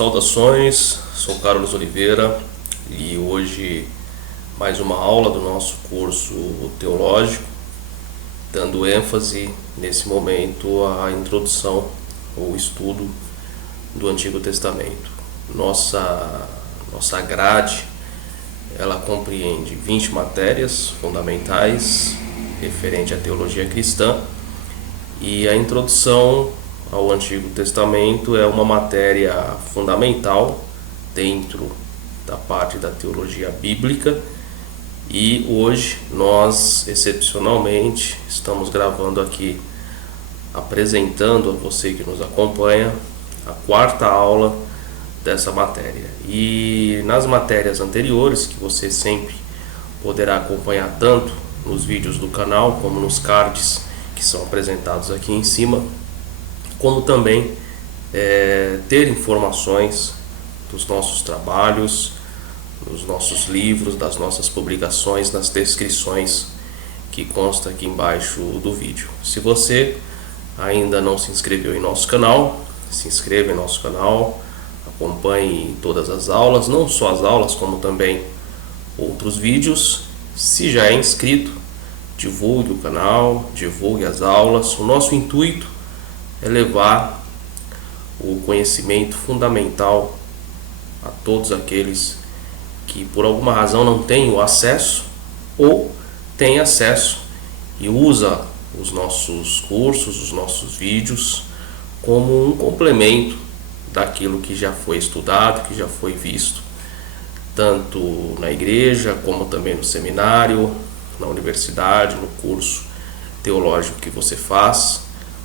Saudações, sou Carlos Oliveira e hoje mais uma aula do nosso curso teológico, dando ênfase nesse momento à introdução ou estudo do Antigo Testamento. Nossa grade, ela compreende 20 matérias fundamentais referente à teologia cristã, e a introdução ao Antigo Testamento é uma matéria fundamental dentro da parte da teologia bíblica. E hoje nós, excepcionalmente, estamos gravando aqui, apresentando a você que nos acompanha, a quarta aula dessa matéria. E nas matérias anteriores, que você sempre poderá acompanhar tanto nos vídeos do canal como nos cards que são apresentados aqui em cima, como também ter informações dos nossos trabalhos, dos nossos livros, das nossas publicações, nas descrições que consta aqui embaixo do vídeo. Se você ainda não se inscreveu em nosso canal, se inscreva em nosso canal, acompanhe todas as aulas, não só as aulas, como também outros vídeos. Se já é inscrito, divulgue o canal, divulgue as aulas. O nosso intuito é levar o conhecimento fundamental a todos aqueles que por alguma razão não têm o acesso ou têm acesso e usa os nossos cursos, os nossos vídeos como um complemento daquilo que já foi estudado, que já foi visto, tanto na igreja como também no seminário, na universidade, no curso teológico que você faz.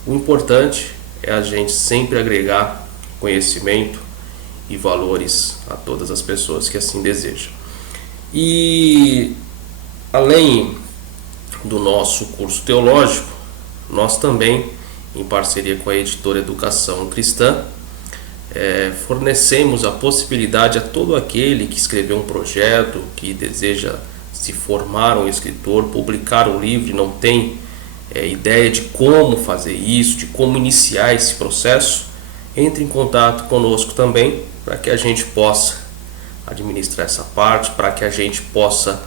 O importante é a gente sempre agregar conhecimento e valores a todas as pessoas que assim desejam. E além do nosso curso teológico, nós também, em parceria com a editora Educação Cristã, fornecemos a possibilidade a todo aquele que escreveu um projeto, que deseja se formar um escritor, publicar um livro e não tem ideia de como fazer isso, de como iniciar esse processo, entre em contato conosco também, para que a gente possa administrar essa parte, para que a gente possa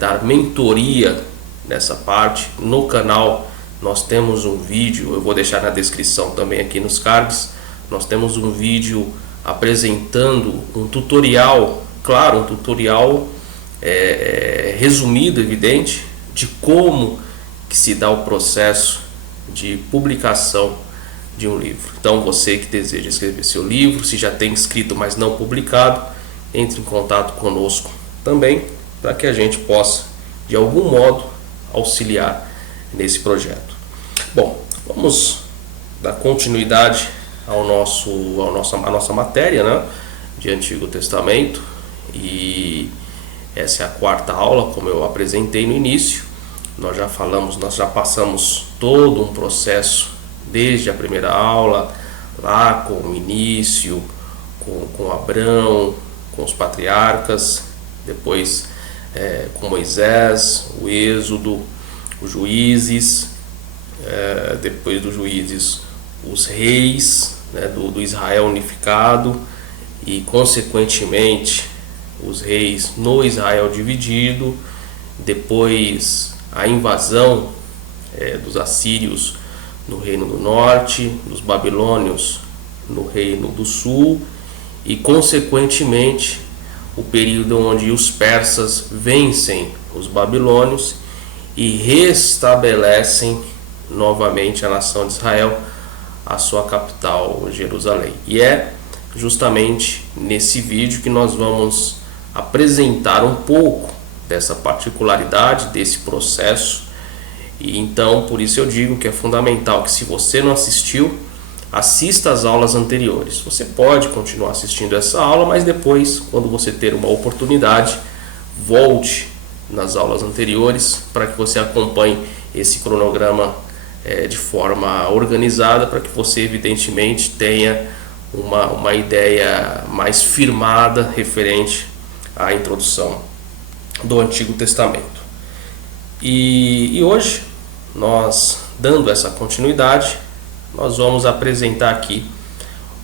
dar mentoria nessa parte. No canal nós temos um vídeo, eu vou deixar na descrição também aqui nos cards, nós temos um vídeo apresentando um tutorial, claro, um tutorial resumido, evidente, de como que se dá o processo de publicação de um livro. Então você que deseja escrever seu livro, se já tem escrito mas não publicado, entre em contato conosco também, para que a gente possa de algum modo auxiliar nesse projeto. Bom, vamos dar continuidade à nossa matéria, né, de Antigo Testamento, e essa é a quarta aula, como eu apresentei no início. Nós já passamos todo um processo desde a primeira aula, lá com o início, com Abrão, com os patriarcas, depois com Moisés, o Êxodo, os juízes, depois dos juízes os reis, né, do Israel unificado, e consequentemente os reis no Israel dividido, depois a invasão dos assírios no reino do norte, dos babilônios no reino do sul, e consequentemente o período onde os persas vencem os babilônios e restabelecem novamente a nação de Israel, a sua capital, Jerusalém. E é justamente nesse vídeo que nós vamos apresentar um pouco dessa particularidade, desse processo. E então, por isso eu digo que é fundamental que, se você não assistiu, assista às aulas anteriores. Você pode continuar assistindo essa aula, mas depois, quando você ter uma oportunidade, volte nas aulas anteriores para que você acompanhe esse cronograma de forma organizada, para que você evidentemente tenha uma ideia mais firmada referente à introdução do Antigo Testamento. E hoje, nós, dando essa continuidade, nós vamos apresentar aqui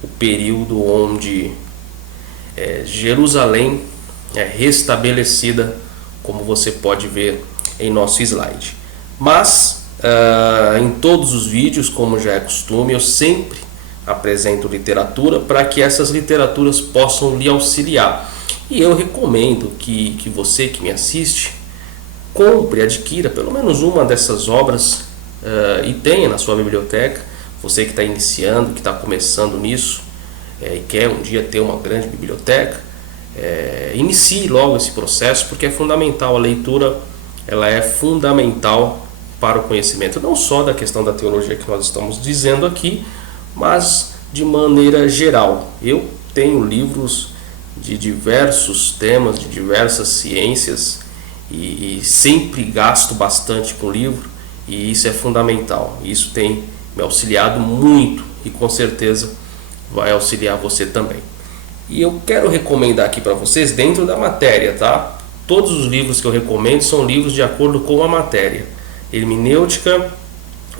o período onde Jerusalém é restabelecida, como você pode ver em nosso slide. Mas em todos os vídeos, como já é costume, eu sempre apresento literatura para que essas literaturas possam lhe auxiliar. E eu recomendo que você que me assiste compre, adquira pelo menos uma dessas obras e tenha na sua biblioteca. Você que está iniciando, que está começando nisso e quer um dia ter uma grande biblioteca, inicie logo esse processo, porque é fundamental. A leitura, ela é fundamental para o conhecimento, não só da questão da teologia que nós estamos dizendo aqui, mas de maneira geral. Eu tenho livros de diversos temas, de diversas ciências, e sempre gasto bastante com livro, e isso é fundamental. Isso tem me auxiliado muito e com certeza vai auxiliar você também. E eu quero recomendar aqui para vocês dentro da matéria, tá? Todos os livros que eu recomendo são livros de acordo com a matéria. Hermenêutica,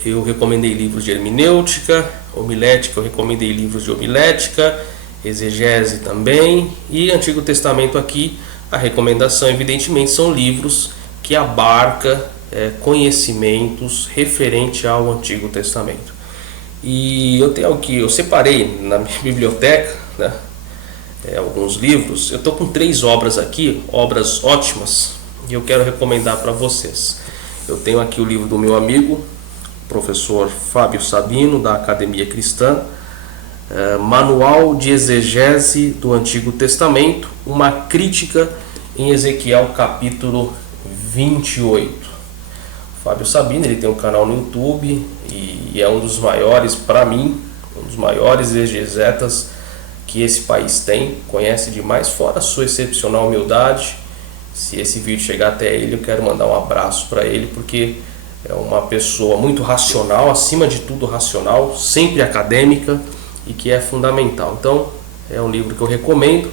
eu recomendei livros de hermenêutica. Homilética, eu recomendei livros de homilética. Exegese também. E Antigo Testamento aqui, a recomendação evidentemente são livros que abarcam conhecimentos referente ao Antigo Testamento. E eu tenho aqui, eu separei na minha biblioteca, né, alguns livros. Eu estou com 3 obras aqui, obras ótimas, e eu quero recomendar para vocês. Eu tenho aqui o livro do meu amigo, professor Fábio Sabino, da Academia Cristã, Manual de Exegese do Antigo Testamento, uma crítica em Ezequiel capítulo 28. Fábio Sabino, ele tem um canal no YouTube e é um dos maiores, para mim, um dos maiores exegetas que esse país tem, conhece demais, fora a sua excepcional humildade. Se esse vídeo chegar até ele, eu quero mandar um abraço para ele, porque é uma pessoa muito racional, acima de tudo racional, sempre acadêmica, e que é fundamental. Então, é um livro que eu recomendo,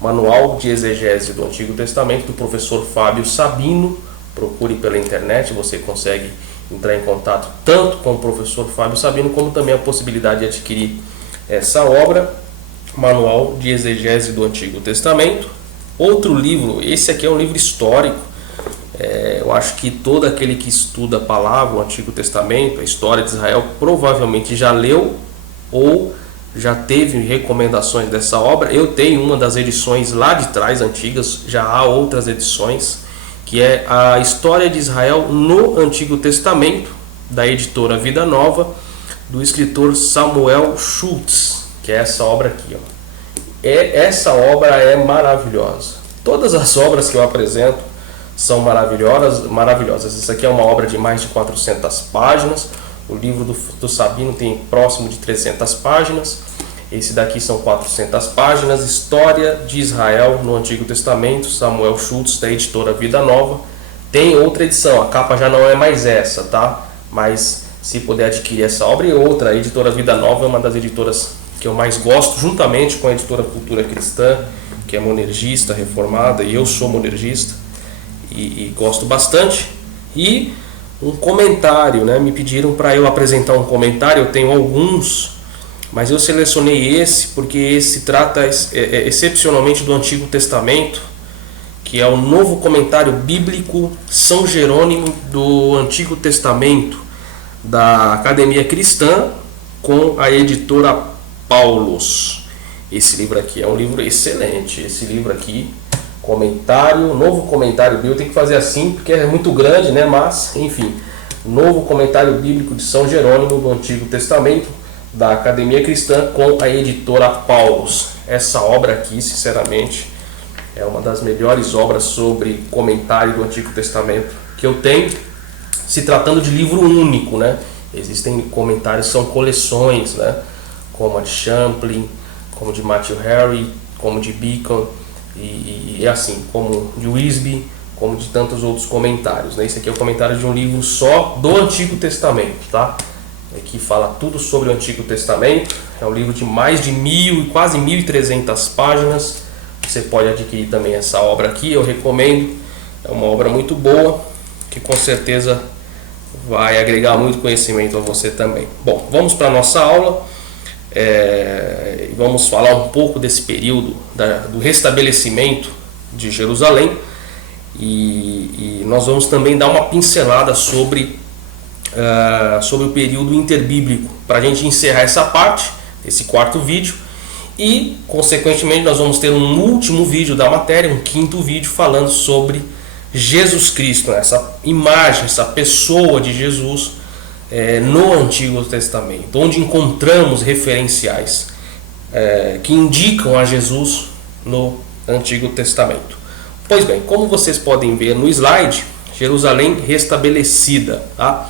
Manual de Exegese do Antigo Testamento, do professor Fábio Sabino. Procure pela internet, você consegue entrar em contato tanto com o professor Fábio Sabino, como também a possibilidade de adquirir essa obra, Manual de Exegese do Antigo Testamento. Outro livro, esse aqui é um livro histórico. Eu acho que todo aquele que estuda a palavra, o Antigo Testamento, a história de Israel, provavelmente já leu ou já teve recomendações dessa obra. Eu tenho uma das edições lá de trás, antigas, já há outras edições, que é a História de Israel no Antigo Testamento, da editora Vida Nova, do escritor Samuel Schultz, que é essa obra aqui, ó. Essa obra é maravilhosa. Todas as obras que eu apresento são maravilhosas. Essa aqui é uma obra de mais de 400 páginas. O livro do Sabino tem próximo de 300 páginas. Esse daqui são 400 páginas. História de Israel no Antigo Testamento, Samuel Schultz, da editora Vida Nova. Tem outra edição, a capa já não é mais essa, tá? Mas se puder adquirir essa obra e outra, a editora Vida Nova é uma das editoras que eu mais gosto, juntamente com a editora Cultura Cristã, que é monergista, reformada, e eu sou monergista e gosto bastante. E um comentário, né? Me pediram para eu apresentar um comentário, eu tenho alguns, mas eu selecionei esse porque esse trata excepcionalmente do Antigo Testamento, que é o Novo Comentário Bíblico São Jerônimo do Antigo Testamento, da Academia Cristã, com a editora Paulus. Esse livro aqui é um livro excelente. Esse livro aqui, Novo Comentário Bíblico, tem que fazer assim porque é muito grande, né? Mas, enfim, Novo Comentário Bíblico de São Jerônimo do Antigo Testamento, da Academia Cristã, com a editora Paulus. Essa obra aqui, sinceramente, é uma das melhores obras sobre comentário do Antigo Testamento que eu tenho, se tratando de livro único, né? Existem comentários, são coleções, né? Como a de Champlin, como de Matthew Henry, como de Beacon, e assim, como de Wisby, como de tantos outros comentários, né? Esse aqui é o comentário de um livro só do Antigo Testamento, tá? Que fala tudo sobre o Antigo Testamento. É um livro de mais de quase 1.300 páginas. Você pode adquirir também essa obra aqui, eu recomendo. É uma obra muito boa, que com certeza vai agregar muito conhecimento a você também. Bom, vamos para a nossa aula. Vamos falar um pouco desse período do restabelecimento de Jerusalém, e nós vamos também dar uma pincelada sobre o período interbíblico, para a gente encerrar essa parte, esse quarto vídeo, e consequentemente nós vamos ter um último vídeo da matéria, um quinto vídeo, falando sobre Jesus Cristo, essa imagem, essa pessoa de Jesus no Antigo Testamento, onde encontramos referenciais que indicam a Jesus no Antigo Testamento. Pois bem, como vocês podem ver no slide, Jerusalém restabelecida, tá?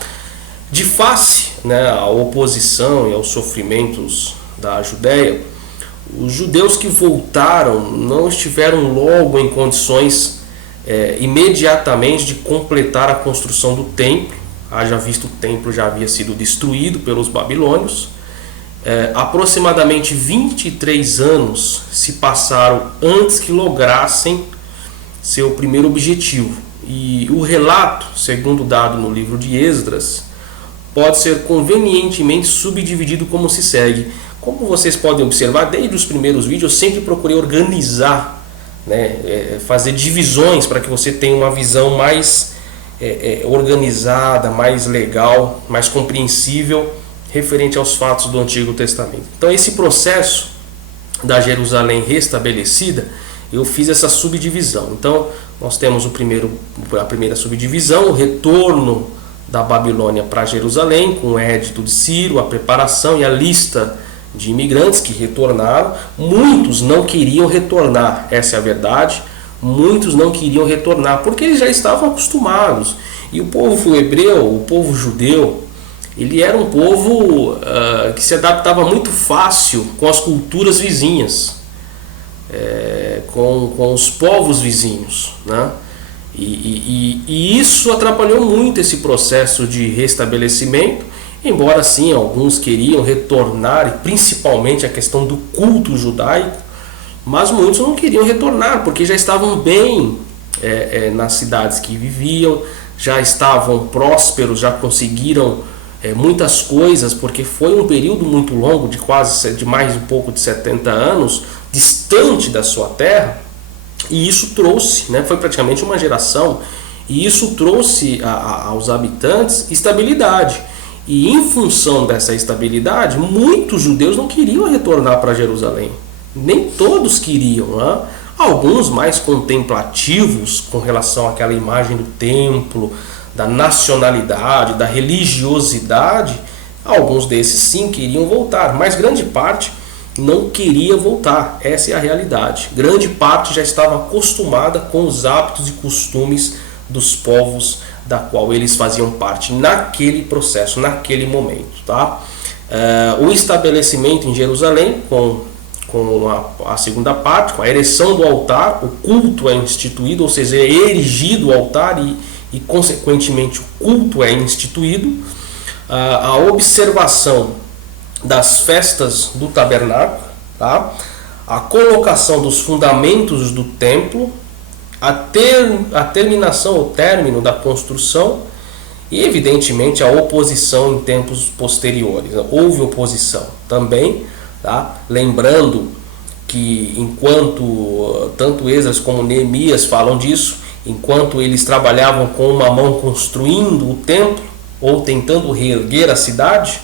De face, à oposição e aos sofrimentos da Judéia, os judeus que voltaram não estiveram logo em condições imediatamente de completar a construção do templo, haja visto o templo já havia sido destruído pelos babilônios. Aproximadamente 23 anos se passaram antes que lograssem seu primeiro objetivo, e o relato, segundo dado no livro de Esdras, pode ser convenientemente subdividido como se segue. Como vocês podem observar, desde os primeiros vídeos eu sempre procurei organizar, fazer divisões para que você tenha uma visão mais organizada, mais legal, mais compreensível referente aos fatos do Antigo Testamento. Então, esse processo da Jerusalém restabelecida, eu fiz essa subdivisão. Então, nós temos a primeira subdivisão, o retorno da Babilônia para Jerusalém, com o édito de Ciro, a preparação e a lista de imigrantes que retornaram. Muitos não queriam retornar, essa é a verdade. Muitos não queriam retornar porque eles já estavam acostumados. E o povo hebreu, o povo judeu, ele era um povo que se adaptava muito fácil com as culturas vizinhas, com os povos vizinhos, E isso atrapalhou muito esse processo de restabelecimento, embora sim alguns queriam retornar, e principalmente a questão do culto judaico, mas muitos não queriam retornar porque já estavam bem nas cidades que viviam, já estavam prósperos, já conseguiram muitas coisas, porque foi um período muito longo de mais um pouco de 70 anos distante da sua terra, e isso trouxe, foi praticamente uma geração, e isso trouxe aos habitantes estabilidade. E em função dessa estabilidade, muitos judeus não queriam retornar para Jerusalém. Nem todos queriam, Alguns mais contemplativos com relação àquela imagem do templo, da nacionalidade, da religiosidade, alguns desses sim queriam voltar, mas grande parte não queria voltar. Essa é a realidade. Grande parte já estava acostumada com os hábitos e costumes dos povos da qual eles faziam parte naquele processo, naquele momento, tá? O estabelecimento em Jerusalém com a segunda parte, com a ereção do altar, o culto é instituído, ou seja, é erigido o altar e consequentemente o culto é instituído. A observação das festas do tabernáculo, tá? A colocação dos fundamentos do templo, a terminação, o término da construção e evidentemente a oposição em tempos posteriores. Houve oposição também, tá? Lembrando que enquanto tanto Esdras como Neemias falam disso, enquanto eles trabalhavam com uma mão construindo o templo ou tentando reerguer a cidade,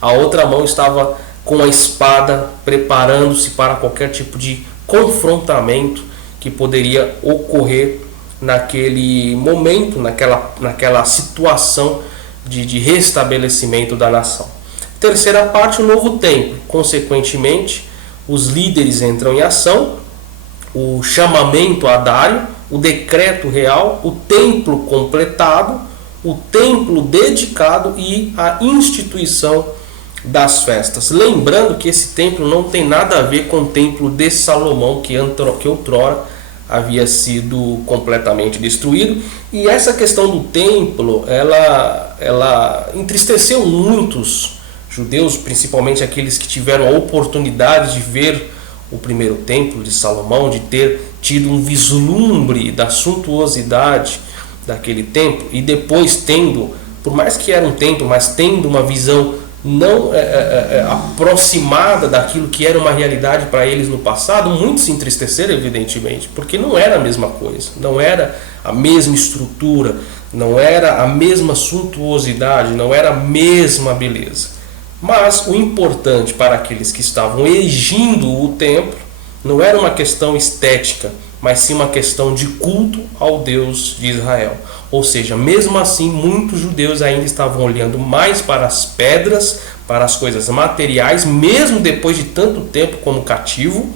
a outra mão estava com a espada preparando-se para qualquer tipo de confrontamento que poderia ocorrer naquele momento, naquela situação de restabelecimento da nação. Terceira parte, o novo templo. Consequentemente, os líderes entram em ação, o chamamento a Dário, o decreto real, o templo completado, o templo dedicado e a instituição das festas. Lembrando que esse templo não tem nada a ver com o templo de Salomão, que outrora havia sido completamente destruído. E essa questão do templo, ela entristeceu muitos judeus, principalmente aqueles que tiveram a oportunidade de ver o primeiro templo de Salomão, de ter tido um vislumbre da suntuosidade daquele templo, e depois tendo, por mais que era um templo, mas tendo uma visão não aproximada daquilo que era uma realidade para eles no passado, muitos se entristeceram, evidentemente, porque não era a mesma coisa, não era a mesma estrutura, não era a mesma suntuosidade, não era a mesma beleza. Mas o importante para aqueles que estavam erigindo o templo não era uma questão estética, mas sim uma questão de culto ao Deus de Israel. Ou seja, mesmo assim, muitos judeus ainda estavam olhando mais para as pedras, para as coisas materiais, mesmo depois de tanto tempo como cativo,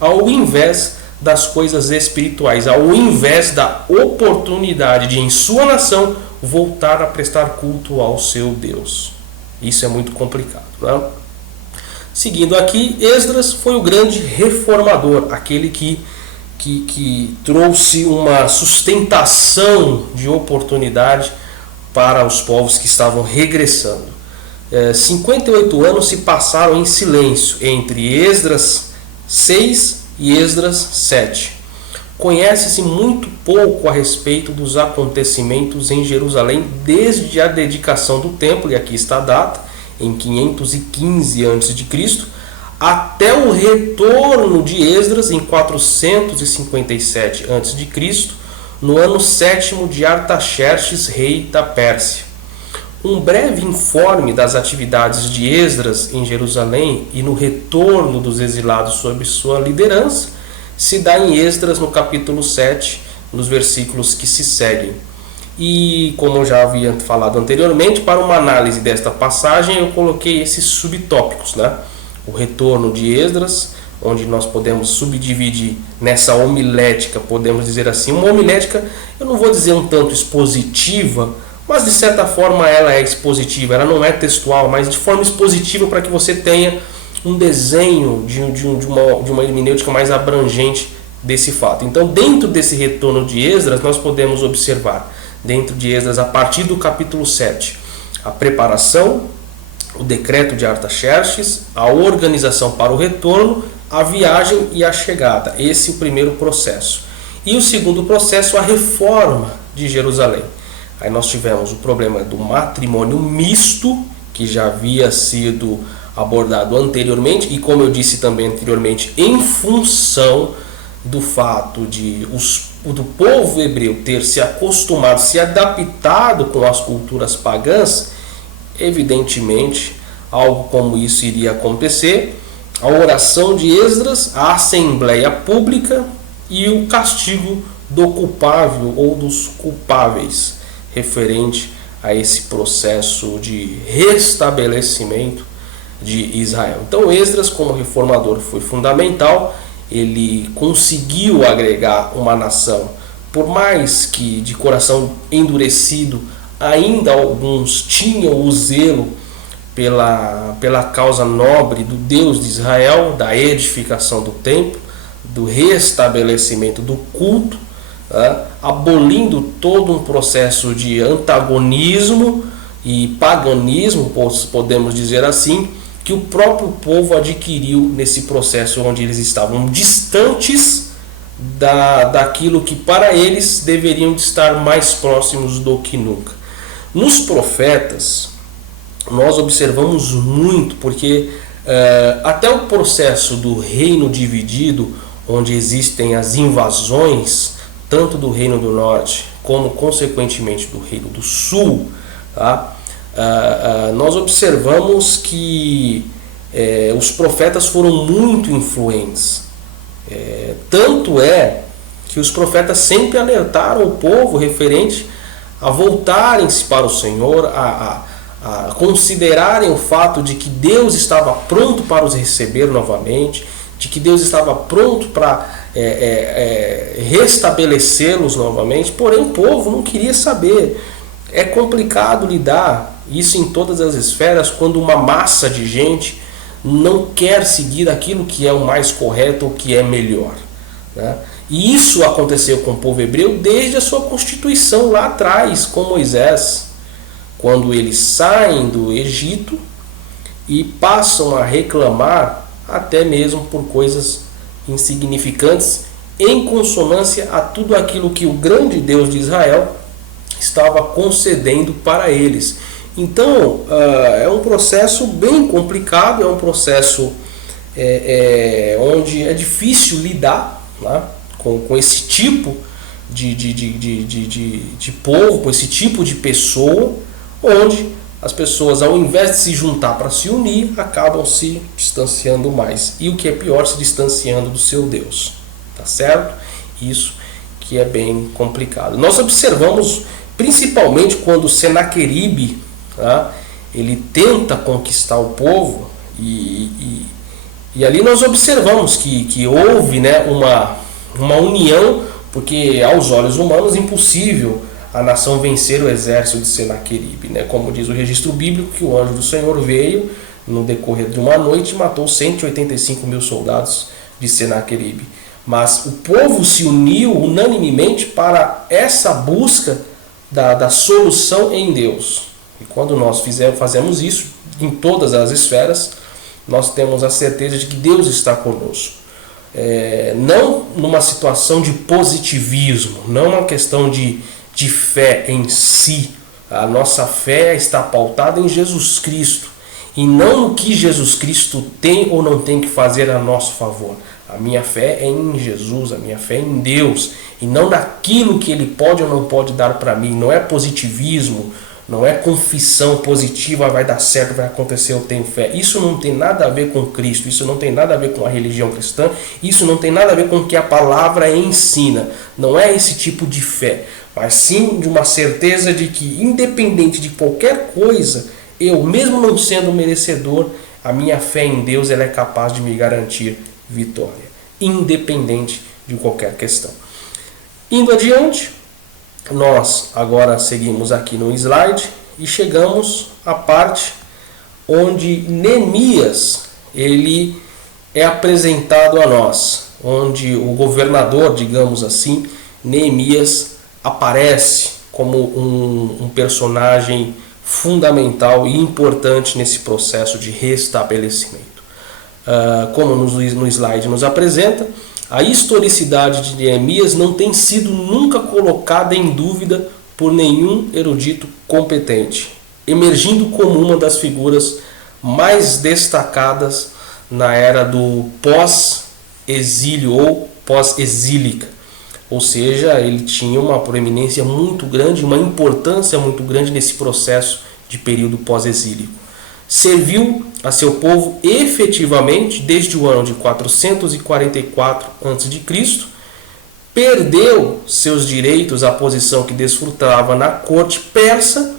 ao invés das coisas espirituais, ao invés da oportunidade de, em sua nação, voltar a prestar culto ao seu Deus. Isso é muito complicado, né? Seguindo aqui, Esdras foi o grande reformador, aquele que trouxe uma sustentação de oportunidade para os povos que estavam regressando. 58 anos se passaram em silêncio entre Esdras 6 e Esdras 7. Conhece-se muito pouco a respeito dos acontecimentos em Jerusalém desde a dedicação do templo, e aqui está a data, em 515 a.C., até o retorno de Esdras em 457 a.C., no ano 7º de Artaxerxes, rei da Pérsia. Um breve informe das atividades de Esdras em Jerusalém e no retorno dos exilados sob sua liderança se dá em Esdras no capítulo 7, nos versículos que se seguem. E, como eu já havia falado anteriormente, para uma análise desta passagem eu coloquei esses subtópicos, né? O retorno de Esdras, onde nós podemos subdividir nessa homilética, podemos dizer assim, uma homilética, eu não vou dizer um tanto expositiva, mas de certa forma ela é expositiva, ela não é textual, mas de forma expositiva para que você tenha um desenho de uma hermenêutica mais abrangente desse fato. Então, dentro desse retorno de Esdras, nós podemos observar, dentro de Esdras, a partir do capítulo 7, a preparação, o decreto de Artaxerxes, a organização para o retorno, a viagem e a chegada. Esse é o primeiro processo. E o segundo processo, a reforma de Jerusalém. Aí nós tivemos o problema do matrimônio misto, que já havia sido abordado anteriormente, e como eu disse também anteriormente, em função do fato do povo hebreu ter se acostumado, se adaptado com as culturas pagãs, evidentemente algo como isso iria acontecer. A oração de Esdras, a assembleia pública e o castigo do culpável ou dos culpáveis, referente a esse processo de restabelecimento de Israel. Então Esdras, como reformador, foi fundamental. Ele conseguiu agregar uma nação, por mais que de coração endurecido, ainda alguns tinham o zelo pela causa nobre do Deus de Israel, da edificação do templo, do restabelecimento do culto, abolindo todo um processo de antagonismo e paganismo, podemos dizer assim, que o próprio povo adquiriu nesse processo onde eles estavam distantes daquilo que para eles deveriam estar mais próximos do que nunca. Nos profetas, nós observamos muito, porque até o processo do reino dividido, onde existem as invasões, tanto do reino do norte, como consequentemente do reino do sul, tá? Nós observamos que os profetas foram muito influentes. Tanto é que os profetas sempre alertaram o povo referente a voltarem-se para o Senhor, a considerarem o fato de que Deus estava pronto para os receber novamente, de que Deus estava pronto para restabelecê-los novamente. Porém o povo não queria saber. É complicado lidar isso em todas as esferas quando uma massa de gente não quer seguir aquilo que é o mais correto ou que é melhor, né? E isso aconteceu com o povo hebreu desde a sua constituição lá atrás com Moisés, quando eles saem do Egito e passam a reclamar até mesmo por coisas insignificantes, em consonância a tudo aquilo que o grande Deus de Israel estava concedendo para eles. Então, é um processo bem complicado, é um processo onde é difícil lidar, né, com esse tipo de povo, com esse tipo de pessoa, onde as pessoas, ao invés de se juntar para se unir, acabam se distanciando mais. E o que é pior, se distanciando do seu Deus. Tá certo? Isso que é bem complicado. Nós observamos, principalmente quando Senaqueribe, tá, ele tenta conquistar o povo, e ali nós observamos que houve, né, uma união, porque aos olhos humanos é impossível a nação vencer o exército de Senaqueribe, né? Como diz o registro bíblico, que o anjo do Senhor veio no decorrer de uma noite e matou 185 mil soldados de Senaqueribe. Mas o povo se uniu unanimemente para essa busca da solução em Deus. E quando nós fazemos isso em todas as esferas, nós temos a certeza de que Deus está conosco. Não numa situação de positivismo, não uma questão de fé em si. A nossa fé está pautada em Jesus Cristo e não no que Jesus Cristo tem ou não tem que fazer a nosso favor. A minha fé é em Jesus, a minha fé é em Deus e não naquilo que Ele pode ou não pode dar para mim. Não é positivismo, não é confissão positiva, vai dar certo, vai acontecer, eu tenho fé. Isso não tem nada a ver com Cristo, isso não tem nada a ver com a religião cristã, isso não tem nada a ver com o que a palavra ensina. Não é esse tipo de fé, mas sim de uma certeza de que, independente de qualquer coisa, eu, mesmo não sendo merecedor, a minha fé em Deus ela é capaz de me garantir vitória, independente de qualquer questão. Indo adiante, nós agora seguimos aqui no slide e chegamos à parte onde Neemias ele é apresentado a nós, onde o governador, digamos assim, Neemias, aparece como um personagem fundamental e importante nesse processo de restabelecimento. Como no slide nos apresenta, a historicidade de Neemias não tem sido nunca colocada em dúvida por nenhum erudito competente, emergindo como uma das figuras mais destacadas na era do pós-exílio ou pós-exílica. Ou seja, ele tinha uma proeminência muito grande, uma importância muito grande nesse processo de período pós-exílico. Serviu a seu povo efetivamente desde o ano de 444 a.C., perdeu seus direitos à posição que desfrutava na corte persa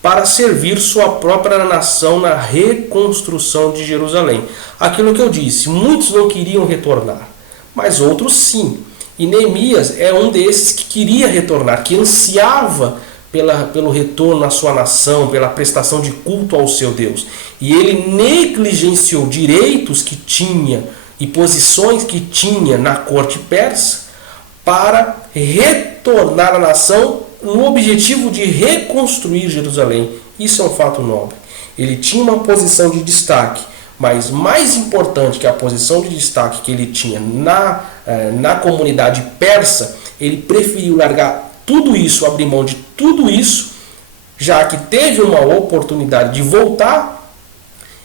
para servir sua própria nação na reconstrução de Jerusalém. Aquilo que eu disse, muitos não queriam retornar, mas outros sim. E Neemias é um desses que queria retornar, que ansiava pelo retorno à sua nação, pela prestação de culto ao seu Deus. E ele negligenciou direitos que tinha e posições que tinha na corte persa para retornar à nação no objetivo de reconstruir Jerusalém. Isso é um fato nobre. Ele tinha uma posição de destaque, mas mais importante que a posição de destaque que ele tinha na comunidade persa, ele preferiu largar tudo isso, abrir mão de tudo isso, já que teve uma oportunidade de voltar,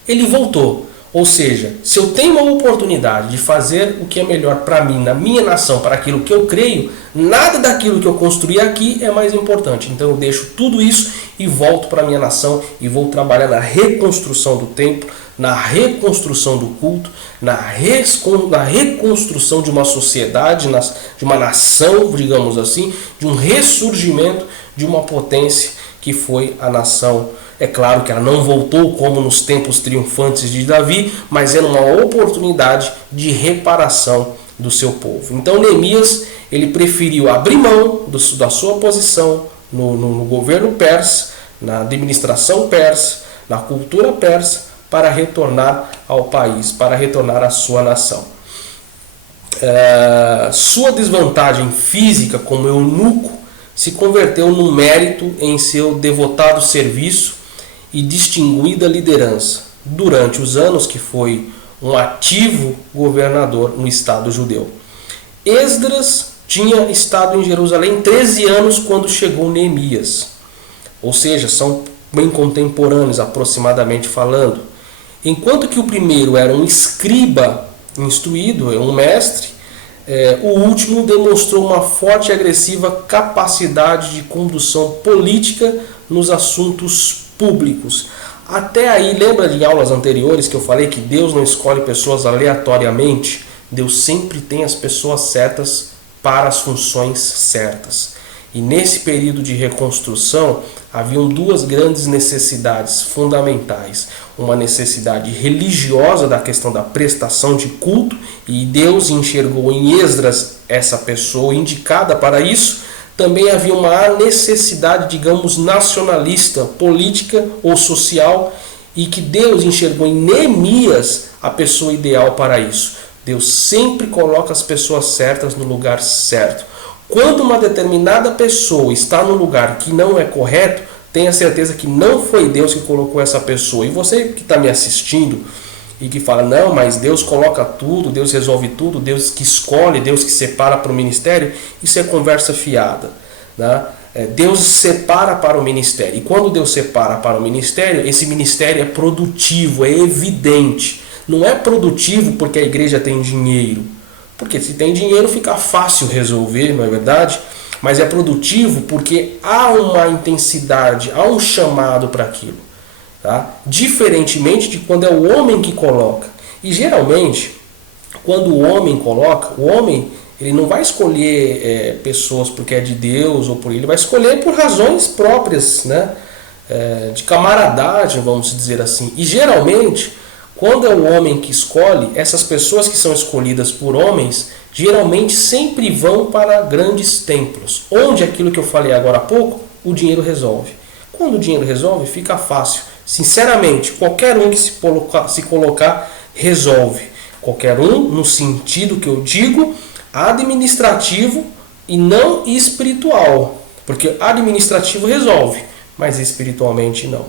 ele voltou. Ou seja, se eu tenho uma oportunidade de fazer o que é melhor para mim, na minha nação, para aquilo que eu creio, nada daquilo que eu construí aqui é mais importante. Então eu deixo tudo isso e volto para a minha nação e vou trabalhar na reconstrução do templo, na reconstrução do culto, na reconstrução de uma sociedade, de uma nação, digamos assim, de um ressurgimento de uma potência que foi a nação. É claro que ela não voltou como nos tempos triunfantes de Davi, mas era uma oportunidade de reparação do seu povo. Então Neemias ele preferiu abrir mão da sua posição no governo persa, na administração persa, na cultura persa, para retornar ao país, para retornar à sua nação. Sua desvantagem física como eunuco se converteu num mérito em seu devotado serviço e distinguida liderança durante os anos que foi um ativo governador no estado judeu. Esdras tinha estado em Jerusalém 13 anos quando chegou Neemias, ou seja, são bem contemporâneos, aproximadamente falando. Enquanto que o primeiro era um escriba instruído, um mestre, o último demonstrou uma forte e agressiva capacidade de condução política nos assuntos públicos. Até aí, lembra de aulas anteriores que eu falei que Deus não escolhe pessoas aleatoriamente? Deus sempre tem as pessoas certas para as funções certas. E nesse período de reconstrução, haviam duas grandes necessidades fundamentais. Uma necessidade religiosa da questão da prestação de culto, e Deus enxergou em Esdras essa pessoa indicada para isso. Também havia uma necessidade, digamos, nacionalista, política ou social, e que Deus enxergou em Neemias a pessoa ideal para isso. Deus sempre coloca as pessoas certas no lugar certo. Quando uma determinada pessoa está no lugar que não é correto, tenha certeza que não foi Deus que colocou essa pessoa. E você que está me assistindo e que fala, não, mas Deus coloca tudo, Deus resolve tudo, Deus que escolhe, Deus que separa para o ministério, isso é conversa fiada, né? Deus separa para o ministério. E quando Deus separa para o ministério, esse ministério é produtivo, é evidente. Não é produtivo porque a igreja tem dinheiro. Porque se tem dinheiro fica fácil resolver, não é verdade? Mas é produtivo porque há uma intensidade, há um chamado para aquilo. Tá? Diferentemente de quando é o homem que coloca. E geralmente, quando o homem coloca, o homem ele não vai escolher pessoas porque é de Deus ou por ele, vai escolher por razões próprias, né? De camaradagem, vamos dizer assim. E geralmente, quando é o homem que escolhe, essas pessoas que são escolhidas por homens, geralmente sempre vão para grandes templos, onde aquilo que eu falei agora há pouco, o dinheiro resolve. Quando o dinheiro resolve, fica fácil. Sinceramente, qualquer um que se colocar resolve. Qualquer um, no sentido que eu digo, administrativo e não espiritual. Porque administrativo resolve, mas espiritualmente não.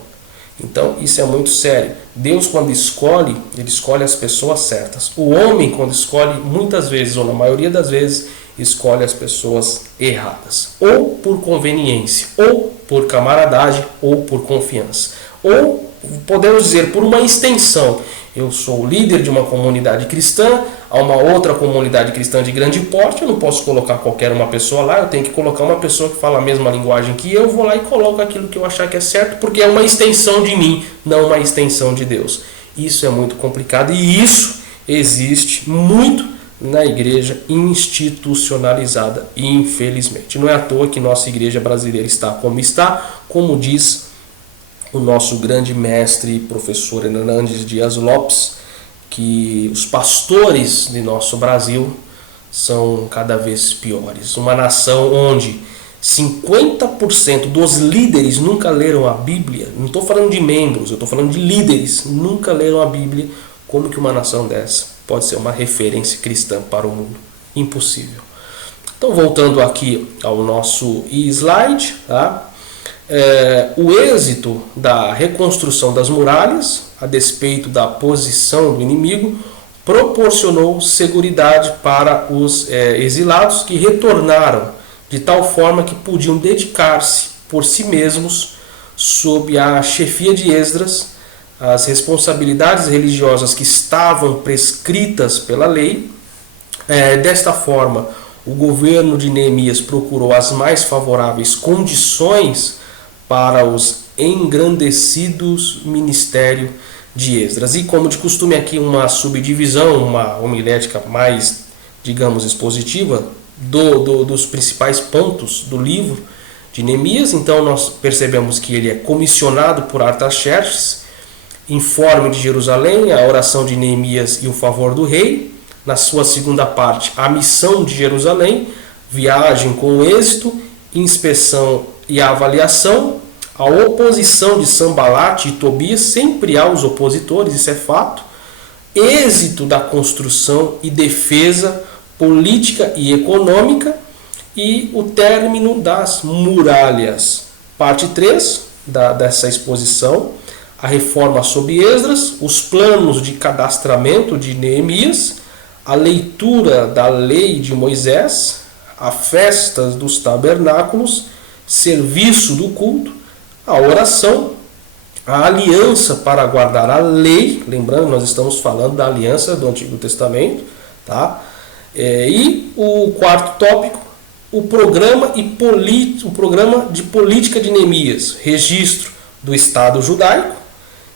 Então isso é muito sério. Deus, quando escolhe, ele escolhe as pessoas certas. O homem, quando escolhe, muitas vezes, ou na maioria das vezes, escolhe as pessoas erradas. Ou por conveniência, ou por camaradagem, ou por confiança. Ou, podemos dizer, por uma extensão. Eu sou o líder de uma comunidade cristã, há uma outra comunidade cristã de grande porte, eu não posso colocar qualquer uma pessoa lá, eu tenho que colocar uma pessoa que fala a mesma linguagem que eu, vou lá e coloco aquilo que eu achar que é certo, porque é uma extensão de mim, não uma extensão de Deus. Isso é muito complicado e isso existe muito na igreja institucionalizada, infelizmente. Não é à toa que nossa igreja brasileira está, como diz o nosso grande mestre e professor Hernandes Dias Lopes, que os pastores de nosso Brasil são cada vez piores. Uma nação onde 50% dos líderes nunca leram a Bíblia. Não estou falando de membros, eu estou falando de líderes. Nunca leram a Bíblia. Como que uma nação dessa pode ser uma referência cristã para o mundo? Impossível. Então, voltando aqui ao nosso slide, tá? O êxito da reconstrução das muralhas, a despeito da posição do inimigo, proporcionou seguridade para os exilados que retornaram de tal forma que podiam dedicar-se por si mesmos, sob a chefia de Esdras, às responsabilidades religiosas que estavam prescritas pela lei. Desta forma, o governo de Neemias procurou as mais favoráveis condições para os engrandecidos ministério de Esdras. E como de costume aqui uma subdivisão, uma homilética mais, digamos, expositiva dos principais pontos do livro de Neemias. Então nós percebemos que ele é comissionado por Artaxerxes, informe de Jerusalém, a oração de Neemias e o favor do rei. Na sua segunda parte, a missão de Jerusalém, viagem com êxito, inspeção e avaliação, a oposição de Sanbalate e Tobias, sempre há os opositores, isso é fato, êxito da construção e defesa política e econômica e o término das muralhas. Parte 3 dessa exposição, a reforma sob Esdras, os planos de cadastramento de Neemias, a leitura da lei de Moisés, as festas dos tabernáculos, serviço do culto, a oração a aliança para guardar a lei, lembrando, nós estamos falando da aliança do Antigo Testamento, tá? E o quarto tópico, o programa de política de Neemias, registro do Estado judaico,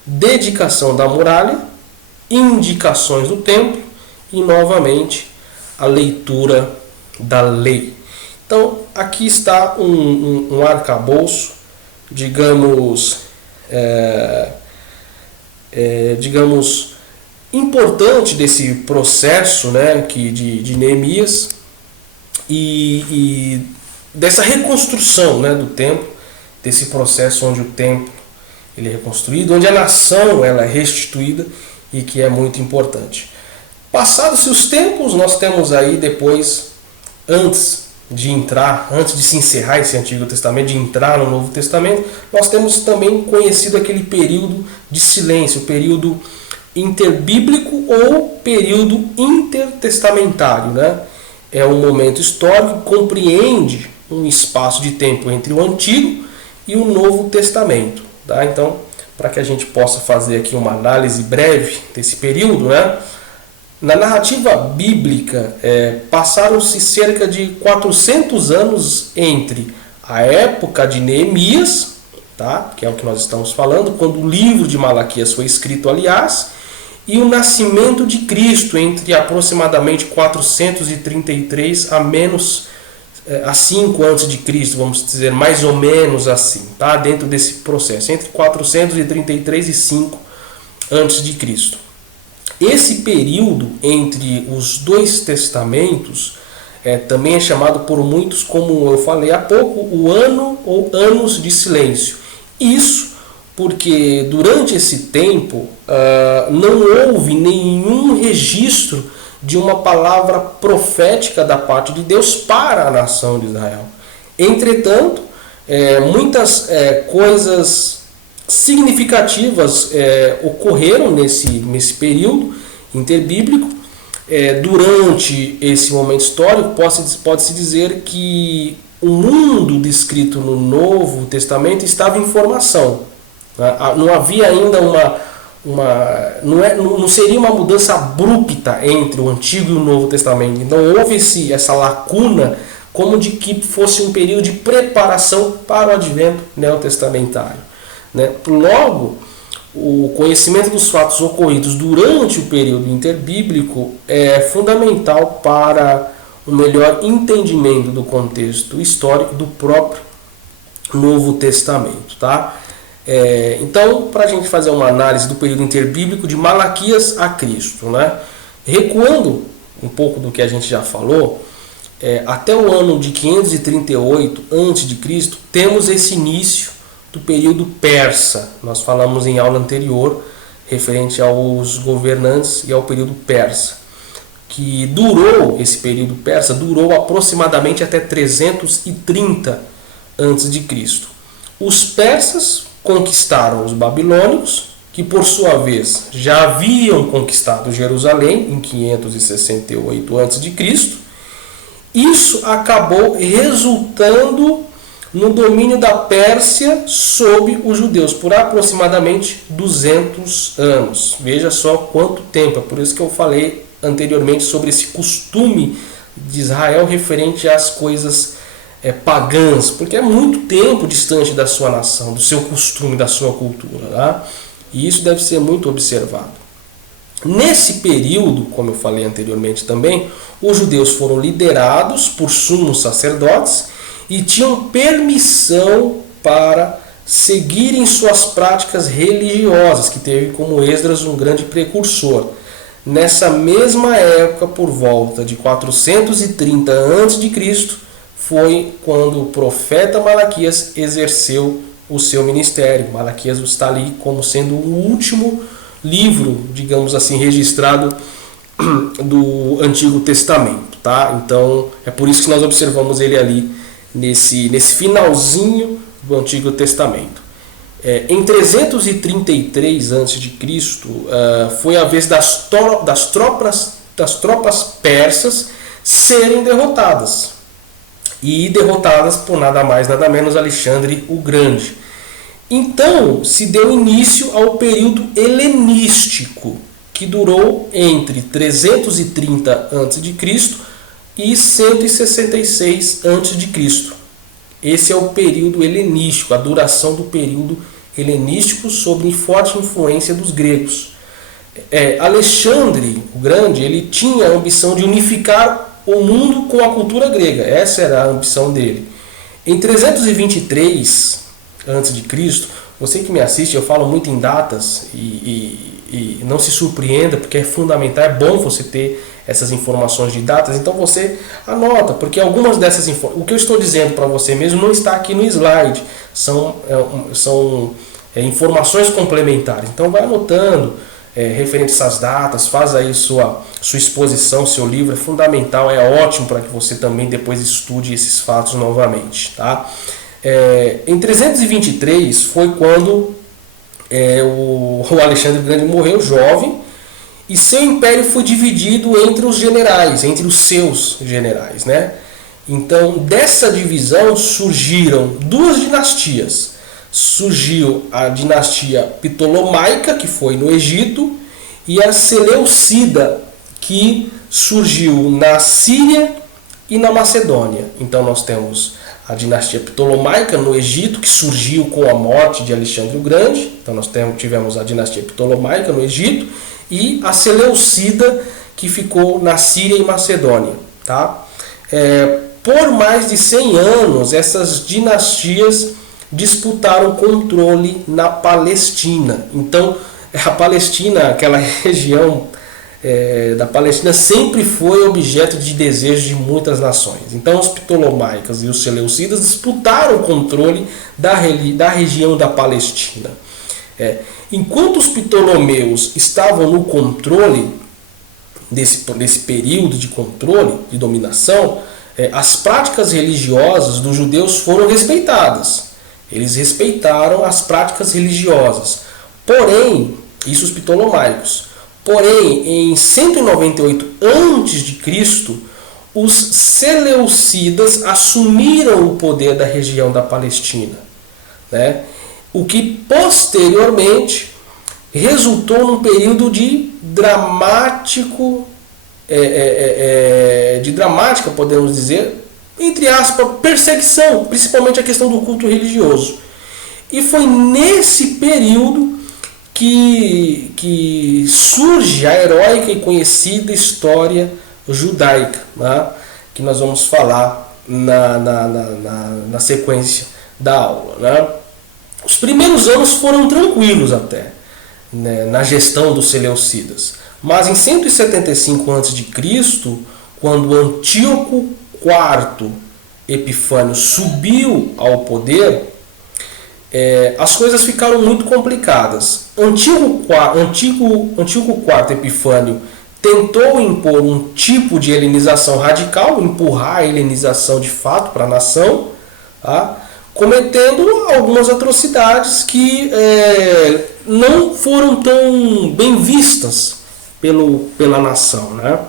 dedicação da muralha, indicações do templo e, novamente, a leitura da lei. Então, aqui está um arcabouço, digamos, importante desse processo, né, de Neemias e dessa reconstrução, né, do templo, desse processo onde o templo ele é reconstruído, onde a nação ela é restituída e que é muito importante. Passados os tempos, nós temos aí depois, antes de se encerrar esse Antigo Testamento, de entrar no Novo Testamento, nós temos também conhecido aquele período de silêncio, o período interbíblico ou período intertestamentário, né? É um momento histórico que compreende um espaço de tempo entre o Antigo e o Novo Testamento, tá? Então, para que a gente possa fazer aqui uma análise breve desse período, né? Na narrativa bíblica, passaram-se cerca de 400 anos entre a época de Neemias, tá? Que é o que nós estamos falando, quando o livro de Malaquias foi escrito, aliás, e o nascimento de Cristo, entre aproximadamente 433 a 5 antes de Cristo, vamos dizer, mais ou menos assim, tá? Dentro desse processo, entre 433 e 5 antes de Cristo. Esse período entre os dois testamentos também é chamado por muitos, como eu falei há pouco, o ano ou anos de silêncio. Isso porque durante esse tempo não houve nenhum registro de uma palavra profética da parte de Deus para a nação de Israel. Entretanto, muitas coisas significativas ocorreram nesse período interbíblico. Durante esse momento histórico, pode-se dizer que o mundo descrito no Novo Testamento estava em formação. Não havia ainda não seria uma mudança abrupta entre o Antigo e o Novo Testamento. Então houve essa lacuna como de que fosse um período de preparação para o advento neotestamentário. Logo, o conhecimento dos fatos ocorridos durante o período interbíblico é fundamental para um melhor entendimento do contexto histórico do próprio Novo Testamento, tá? Então, para a gente fazer uma análise do período interbíblico de Malaquias a Cristo, né? Recuando um pouco do que a gente já falou, até o ano de 538 a.C., temos esse início do período persa. Nós falamos em aula anterior referente aos governantes e ao período persa, que esse período persa durou aproximadamente até 330 a.C. Os persas conquistaram os babilônicos, que por sua vez já haviam conquistado Jerusalém em 568 a.C. Isso acabou resultando no domínio da Pérsia sobre os judeus por aproximadamente 200 anos. Veja só quanto tempo. É por isso que eu falei anteriormente sobre esse costume de Israel referente às coisas pagãs, porque é muito tempo distante da sua nação, do seu costume, da sua cultura, tá? E isso deve ser muito observado. Nesse período, como eu falei anteriormente também, os judeus foram liderados por sumos sacerdotes e tinham permissão para seguirem suas práticas religiosas, que teve como Esdras um grande precursor. Nessa mesma época, por volta de 430 a.C., foi quando o profeta Malaquias exerceu o seu ministério. Malaquias está ali como sendo o último livro, digamos assim, registrado do Antigo Testamento, tá? Então é por isso que nós observamos ele ali nesse finalzinho do Antigo Testamento. Em 333 a.C., foi a vez das tropas persas serem derrotadas. E derrotadas por nada mais, nada menos Alexandre o Grande. Então se deu início ao período helenístico, que durou entre 330 a.C. e 166 a.C. Esse é o período helenístico, a duração do período helenístico sob forte influência dos gregos. Alexandre o Grande, ele tinha a ambição de unificar o mundo com a cultura grega. Essa era a ambição dele. Em 323 a.C., você que me assiste, eu falo muito em datas e não se surpreenda, porque é fundamental, é bom você ter essas informações de datas, então você anota, porque algumas dessas informações, o que eu estou dizendo para você mesmo não está aqui no slide, são informações complementares, então vai anotando referente a essas datas, faz aí sua exposição, seu livro, é fundamental, é ótimo para que você também depois estude esses fatos novamente, tá? Em 323 foi quando o Alexandre Grande morreu jovem, e seu império foi dividido entre os generais, entre os seus generais, né? Então, dessa divisão surgiram duas dinastias. Surgiu a dinastia Ptolomaica, que foi no Egito, e a Seleucida, que surgiu na Síria e na Macedônia. Então, nós temos a dinastia Ptolomaica no Egito, que surgiu com a morte de Alexandre o Grande. Então, nós tivemos a dinastia Ptolomaica no Egito, e a Seleucida, que ficou na Síria e Macedônia. Tá? Por mais de 100 anos, essas dinastias disputaram controle na Palestina. Então, a Palestina, aquela região da Palestina, sempre foi objeto de desejo de muitas nações. Então, os Ptolomaicas e os Seleucidas disputaram o controle da região da Palestina. Enquanto os Ptolomeus estavam no controle desse período de controle, de dominação, as práticas religiosas dos judeus foram respeitadas. Eles respeitaram as práticas religiosas. Porém, isso os ptolomaicos. Porém, em 198 a.C., os seleucidas assumiram o poder da região da Palestina, né? O que posteriormente resultou num período de dramática, podemos dizer, entre aspas, perseguição, principalmente a questão do culto religioso. E foi nesse período que surge a heróica e conhecida história judaica, né? Que nós vamos falar na sequência da aula, né? Os primeiros anos foram tranquilos até, né, na gestão dos seleucidas. Mas em 175 a.C., quando Antíoco IV Epifânio subiu ao poder, as coisas ficaram muito complicadas. Antíoco IV Epifânio tentou impor um tipo de helenização radical, empurrar a helenização de fato para a nação, tá? Cometendo algumas atrocidades que não foram tão bem vistas pela nação, né?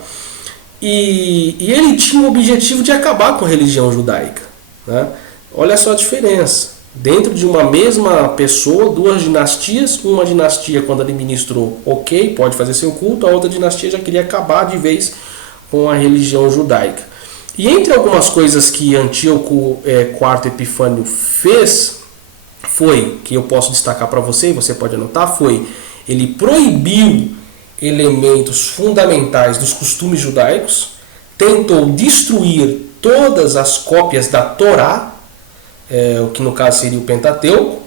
E ele tinha o objetivo de acabar com a religião judaica, né? Olha só a diferença. Dentro de uma mesma pessoa, duas dinastias. Uma dinastia, quando administrou, ok, pode fazer seu culto. A outra dinastia já queria acabar de vez com a religião judaica. E entre algumas coisas que Antíoco IV Epifânio fez, que eu posso destacar para você, e você pode anotar, ele proibiu elementos fundamentais dos costumes judaicos, tentou destruir todas as cópias da Torá, o que no caso seria o Pentateuco,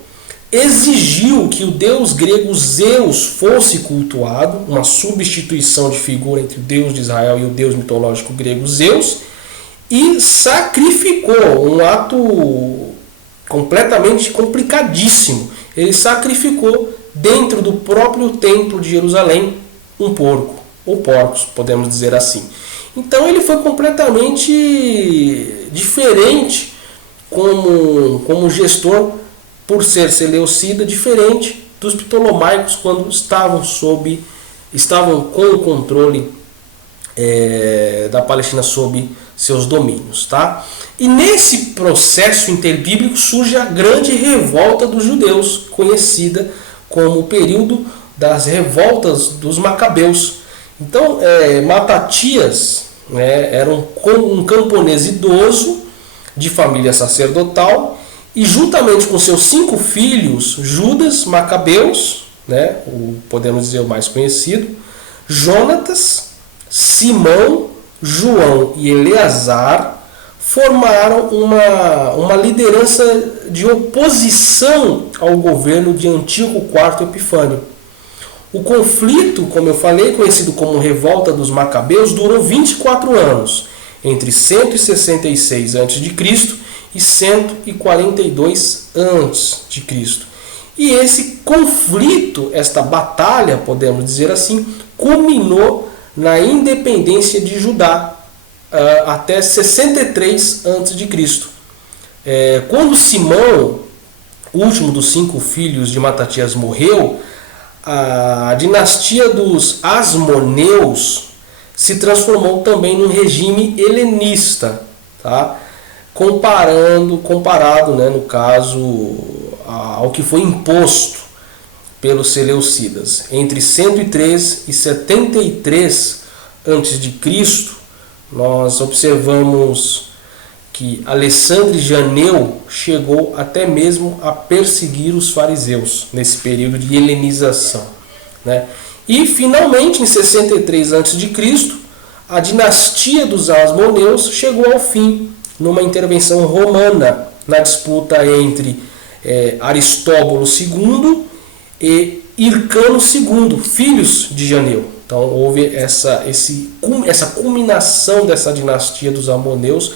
exigiu que o deus grego Zeus fosse cultuado, uma substituição de figura entre o deus de Israel e o deus mitológico grego Zeus, e sacrificou, um ato completamente complicadíssimo. Ele sacrificou dentro do próprio templo de Jerusalém um porco, ou porcos, podemos dizer assim. Então ele foi completamente diferente como gestor, por ser seleucida, diferente dos ptolomaicos quando estavam com o controle da Palestina sob seus domínios, tá? E nesse processo interbíblico surge a grande revolta dos judeus, conhecida como o período das revoltas dos Macabeus. Então, Matatias, né, era um camponês idoso de família sacerdotal, e juntamente com seus 5 filhos, Judas, Macabeus, né, podemos dizer o mais conhecido, Jonatas, Simão, João e Eleazar, formaram uma liderança de oposição ao governo de Antíoco IV Epifânio. O conflito, como eu falei, conhecido como Revolta dos Macabeus, durou 24 anos, entre 166 a.C. e 142 a.C. E esse conflito, esta batalha, podemos dizer assim, culminou na independência de Judá até 63 a.C. Quando Simão, último dos 5 filhos de Matatias, morreu, a dinastia dos Asmoneus se transformou também num regime helenista, tá? Comparado, né, no caso, ao que foi imposto pelos Seleucidas. Entre 103 e 73 a.C., nós observamos que Alessandro Janeu chegou até mesmo a perseguir os fariseus nesse período de helenização, né? E finalmente, em 63 a.C., a dinastia dos Asmoneus chegou ao fim numa intervenção romana na disputa entre Aristóbulo II e Hircano II, filhos de Janeu. Então houve essa culminação dessa dinastia dos Asmoneus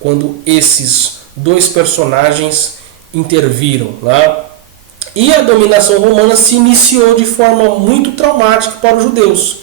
quando esses 2 personagens interviram, né? E a dominação romana se iniciou de forma muito traumática para os judeus.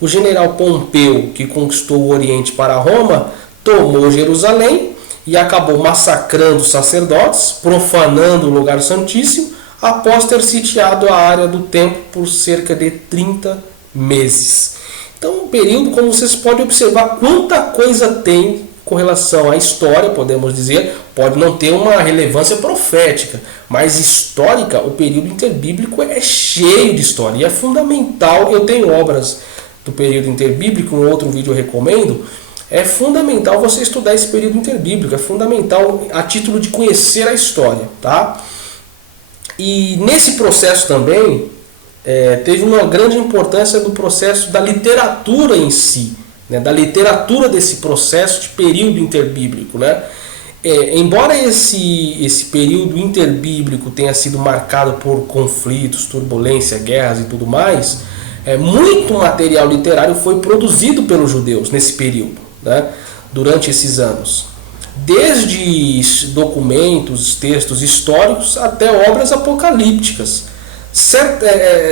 O general Pompeu, que conquistou o Oriente para Roma, tomou Jerusalém e acabou massacrando os sacerdotes, profanando o lugar santíssimo, após ter sitiado a área do templo por cerca de 30 meses. Então, um período, como vocês podem observar, quanta coisa tem com relação à história, podemos dizer, pode não ter uma relevância profética, mas histórica, o período interbíblico é cheio de história e é fundamental. Eu tenho obras do período interbíblico, um outro vídeo eu recomendo. É fundamental você estudar esse período interbíblico, é fundamental a título de conhecer a história, tá? E nesse processo também teve uma grande importância do processo da literatura em si, né, da literatura desse processo de período interbíblico, né? Embora esse período interbíblico tenha sido marcado por conflitos, turbulência, guerras e tudo mais, muito material literário foi produzido pelos judeus nesse período, né, durante esses anos. Desde documentos, textos históricos até obras apocalípticas.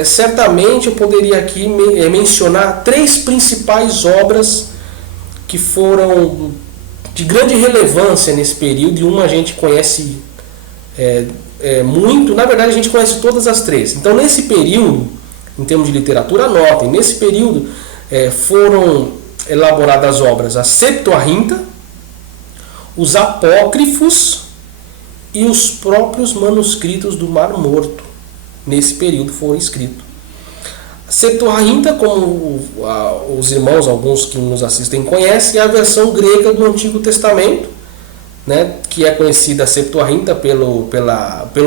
Certamente eu poderia aqui mencionar 3 principais obras que foram de grande relevância nesse período, e uma a gente conhece muito, na verdade a gente conhece todas as 3. Então nesse período, em termos de literatura, anotem, nesse período foram elaboradas obras a Septuaginta, os apócrifos e os próprios manuscritos do Mar Morto. Nesse período foram escritos. Septuaginta, como os irmãos, alguns que nos assistem conhecem, é a versão grega do Antigo Testamento, né, que é conhecida a Septuaginta pelo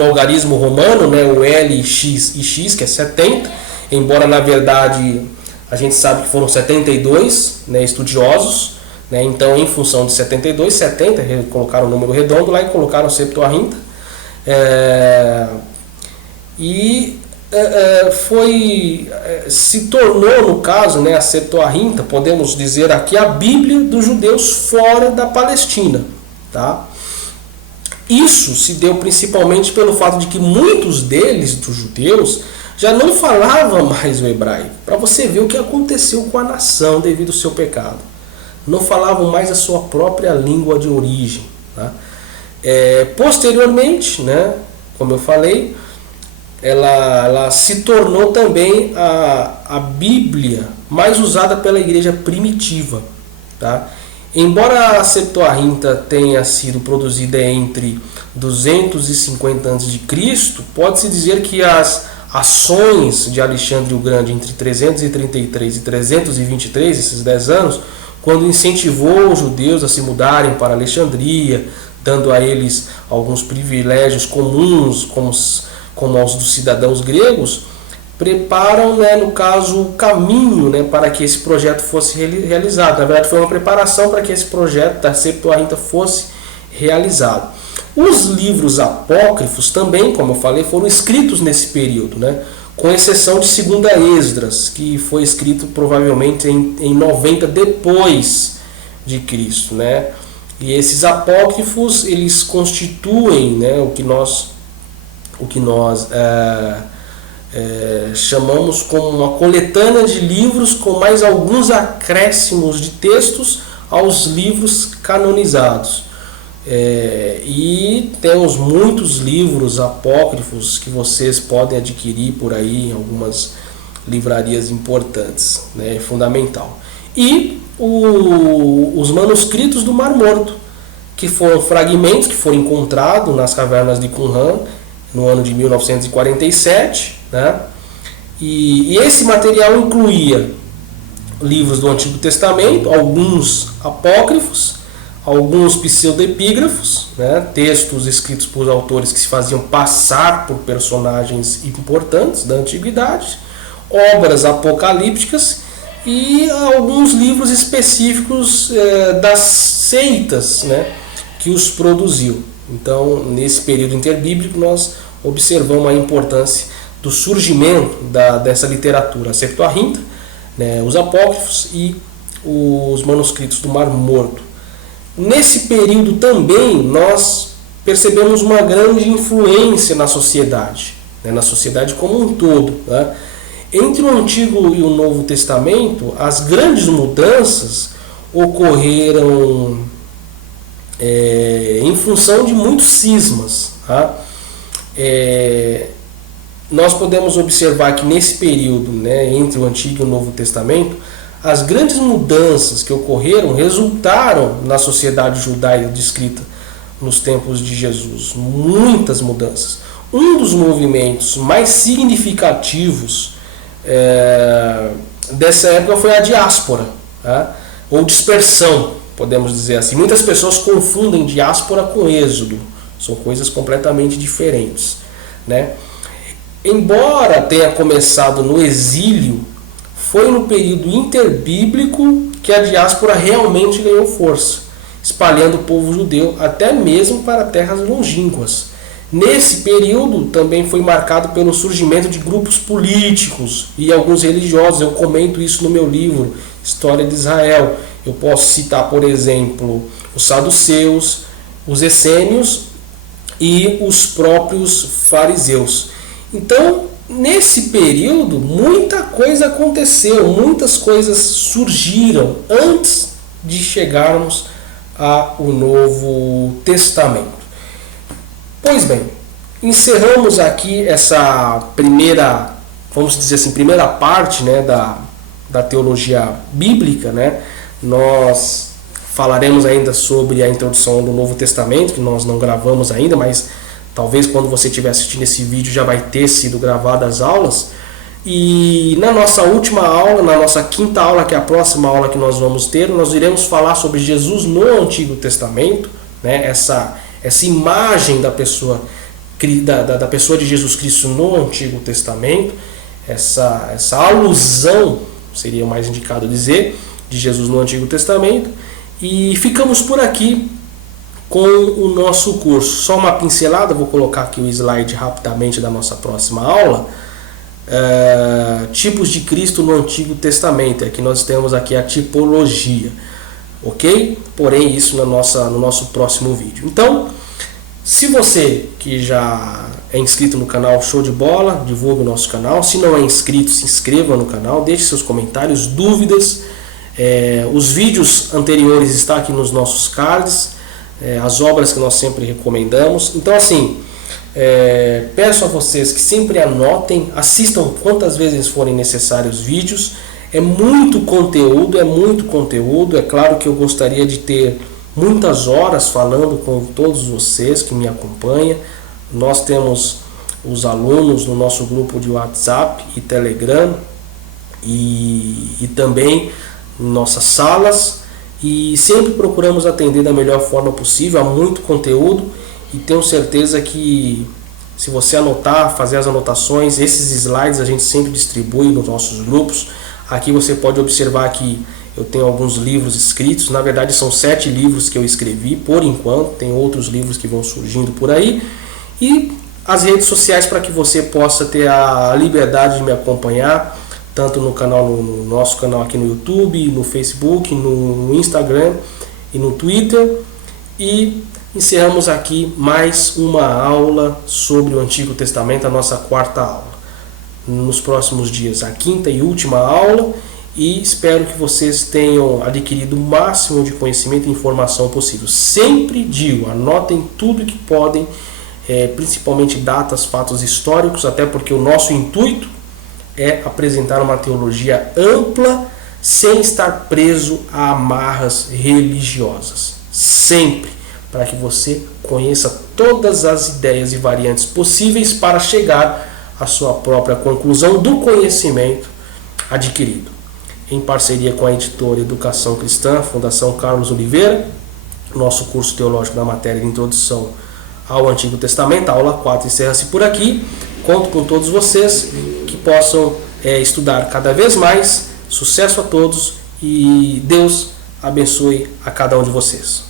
algarismo romano, né, o L, X e X, que é 70, embora na verdade a gente sabe que foram 72, né, estudiosos, né, então em função de 72, 70, colocaram o número redondo lá e colocaram Septuaginta. Se tornou, no caso, né, a Septuaginta, podemos dizer aqui, a Bíblia dos judeus fora da Palestina, tá? Isso se deu principalmente pelo fato de que muitos deles, dos judeus, já não falavam mais o hebraico. Para você ver o que aconteceu com a nação devido ao seu pecado. Não falavam mais a sua própria língua de origem, tá? Posteriormente, né, como eu falei, ela se tornou também a Bíblia mais usada pela igreja primitiva, tá? Embora a Septuaginta tenha sido produzida entre 250 a.C., pode-se dizer que as ações de Alexandre o Grande entre 333 e 323, esses 10 anos, quando incentivou os judeus a se mudarem para Alexandria, dando a eles alguns privilégios comuns, como aos dos cidadãos gregos, preparam, no caso, o caminho, para que esse projeto fosse realizado. Na verdade, foi uma preparação para que esse projeto da Septuaginta fosse realizado. Os livros apócrifos também, como eu falei, foram escritos nesse período, com exceção de 2ª Esdras, que foi escrito provavelmente em 90 depois de Cristo, E esses apócrifos, eles constituem, o que nós chamamos como uma coletânea de livros com mais alguns acréscimos de textos aos livros canonizados. E temos muitos livros apócrifos que vocês podem adquirir por aí em algumas livrarias importantes, é fundamental. E os manuscritos do Mar Morto, que foram fragmentos que foram encontrados nas cavernas de Qumran no ano de 1947, E esse material incluía livros do Antigo Testamento, alguns apócrifos, alguns pseudepígrafos, textos escritos por autores que se faziam passar por personagens importantes da antiguidade, obras apocalípticas e alguns livros específicos das seitas, que os produziu. Então, nesse período interbíblico, nós observamos a importância do surgimento dessa literatura, a Septuaginta, os apócrifos e os manuscritos do Mar Morto. Nesse período também nós percebemos uma grande influência na sociedade como um todo. Entre o Antigo e o Novo Testamento, as grandes mudanças ocorreram em função de muitos cismas. Nós podemos observar que nesse período, entre o Antigo e o Novo Testamento, as grandes mudanças que ocorreram resultaram na sociedade judaica descrita nos tempos de Jesus. Muitas mudanças. Um dos movimentos mais significativos dessa época foi a diáspora, ou dispersão, podemos dizer assim. Muitas pessoas confundem diáspora com êxodo. São coisas completamente diferentes. Embora tenha começado no exílio, foi no período interbíblico que a diáspora realmente ganhou força, espalhando o povo judeu até mesmo para terras longínquas. Nesse período também foi marcado pelo surgimento de grupos políticos e alguns religiosos. Eu comento isso no meu livro, História de Israel. Eu posso citar, por exemplo, os saduceus, os essênios e os próprios fariseus. Então, nesse período, muita coisa aconteceu, muitas coisas surgiram antes de chegarmos ao Novo Testamento. Pois bem, encerramos aqui essa primeira, vamos dizer assim, primeira parte da teologia bíblica. Nós falaremos ainda sobre a introdução do Novo Testamento, que nós não gravamos ainda, mas talvez quando você estiver assistindo esse vídeo já vai ter sido gravadas as aulas. E na nossa última aula, na nossa 5ª aula, que é a próxima aula que nós vamos ter, nós iremos falar sobre Jesus no Antigo Testamento, essa imagem da pessoa de Jesus Cristo no Antigo Testamento, essa alusão, seria mais indicado dizer, de Jesus no Antigo Testamento. E ficamos por aqui com o nosso curso. Só uma pincelada, vou colocar aqui o slide rapidamente da nossa próxima aula. Tipos de Cristo no Antigo Testamento. Aqui nós temos aqui a tipologia, ok? Porém, isso no nosso próximo vídeo. Então, se você que já é inscrito no canal, show de bola, divulgue o nosso canal. Se não é inscrito, se inscreva no canal, deixe seus comentários, dúvidas. Os vídeos anteriores estão aqui nos nossos cards, as obras que nós sempre recomendamos. Então, assim, peço a vocês que sempre anotem, assistam quantas vezes forem necessários os vídeos. É muito conteúdo, é muito conteúdo. É claro que eu gostaria de ter muitas horas falando com todos vocês que me acompanham. Nós temos os alunos no nosso grupo de WhatsApp e Telegram e também nossas salas, e sempre procuramos atender da melhor forma possível. Há muito conteúdo e tenho certeza que se você anotar, fazer as anotações, esses slides a gente sempre distribui nos nossos grupos. Aqui você pode observar que eu tenho alguns livros escritos, na verdade são 7 livros que eu escrevi por enquanto, tem outros livros que vão surgindo por aí, e as redes sociais para que você possa ter a liberdade de me acompanhar, tanto no canal, no nosso canal aqui no YouTube, no Facebook, no Instagram e no Twitter. E encerramos aqui mais uma aula sobre o Antigo Testamento, a nossa 4ª aula. Nos próximos dias, a 5ª e última aula, e espero que vocês tenham adquirido o máximo de conhecimento e informação possível. Sempre digo, anotem tudo que podem, principalmente datas, fatos históricos, até porque o nosso intuito é apresentar uma teologia ampla, sem estar preso a amarras religiosas. Sempre, para que você conheça todas as ideias e variantes possíveis para chegar à sua própria conclusão do conhecimento adquirido. Em parceria com a editora Educação Cristã, Fundação Carlos Oliveira, nosso curso teológico da matéria de Introdução ao Antigo Testamento, a aula 4 encerra-se por aqui. Conto com todos vocês que possam estudar cada vez mais. Sucesso a todos e Deus abençoe a cada um de vocês.